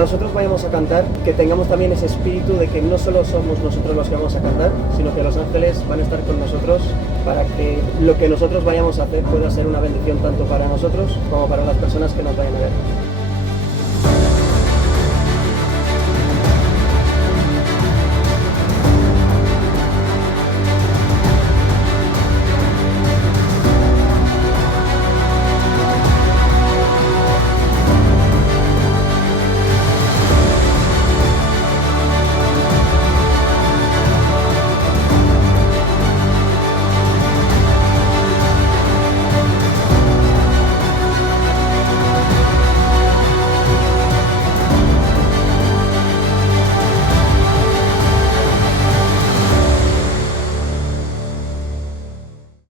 cuando nosotros vayamos a cantar, que tengamos también ese espíritu de que no solo somos nosotros los que vamos a cantar, sino que los ángeles van a estar con nosotros para que lo que nosotros vayamos a hacer pueda ser una bendición tanto para nosotros como para las personas que nos vayan a ver.